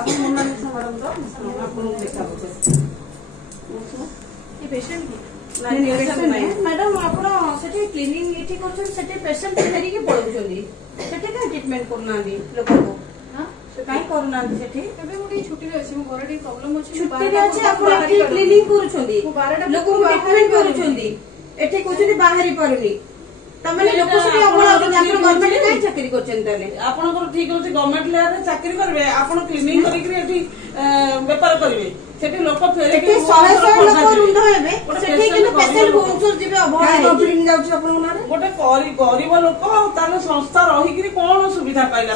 ଆପଣ ମୋନାଲିସା ମ୍ୟାଡମ ଆପଣଙ୍କୁ ଦେଖା ଏ ପେସେଣ୍ଟ କି मैडम आप क्लीनिंग ये कर पेसेंट फेरिकी पड़ाऊँगी से ट्रिटमेंट करना लोक को कहीं करना छुट्टी अच्छी घर प्रोब्लेम छुट्टी क्लीनिंग कर लोक ट्रिटमेंट कर बाहरी पारुनी लोक गवर्नमेंट कहीं चाकरी कर ठीक अच्छे गवर्नमेंट लेवल चाकरी करेंगे आप क्लीनिंग करके बेपार करेंगे लोक फेर गोटे गरीब लोक संस्था रही कौन सुविधा पाइला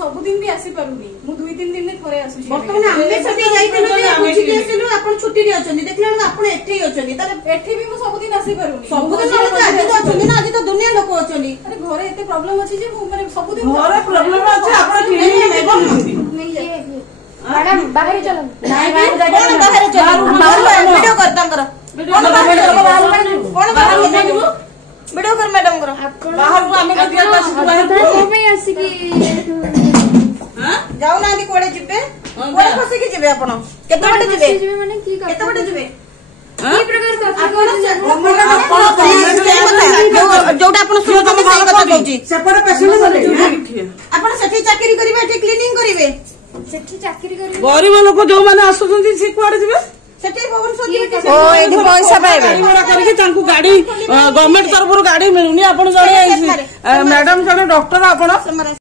सबुदिन भी आसी पारुनी मु 2-3 दिन थरे आसुची बर्तमान आमे सती जाइतलो जे बुझी आसिलु आपण छुट्टी रे अछंती देखला आपण एठी अछंती ताले एठी भी मु सबुदिन आसी पारुनी सबुदिन आज तो अछंती ना आज तो दुनिया लोक अछंती अरे घरे एते प्रॉब्लम अछि जे मु माने सबुदिन घरे प्रॉब्लम अछि आपण क्लिनिक में मैडम बाहर चलो बाहर चलो वीडियो कर तंकर कोन बाहर वीडियो कर मैडम कर बाहर को आमे दिया पास बाहर में आसी की हां जाऊ ना आदि कोड़े जिबे कोड़े फसी की जिबे आपण केते बटे जिबे माने की केते बटे जिबे की प्रकार जोटा आपण सुनो तमे सही कथा कहूची सेपड़ पेशेंट बोले आपण सेठी चाकरी करिवे एठी क्लीनिंग करिवे सेठी चाकरी करिवे गरीब लोक जो माने आसुछंती से कुआडे जिबे सेठी भुवनेश्वर ओ एठी पैसा पाइबे गाड़ी करके तांकू गाड़ी गवर्नमेंट तरफ गाड़ी मिलुनी आपण जणे मैडम जणे डॉक्टर आपण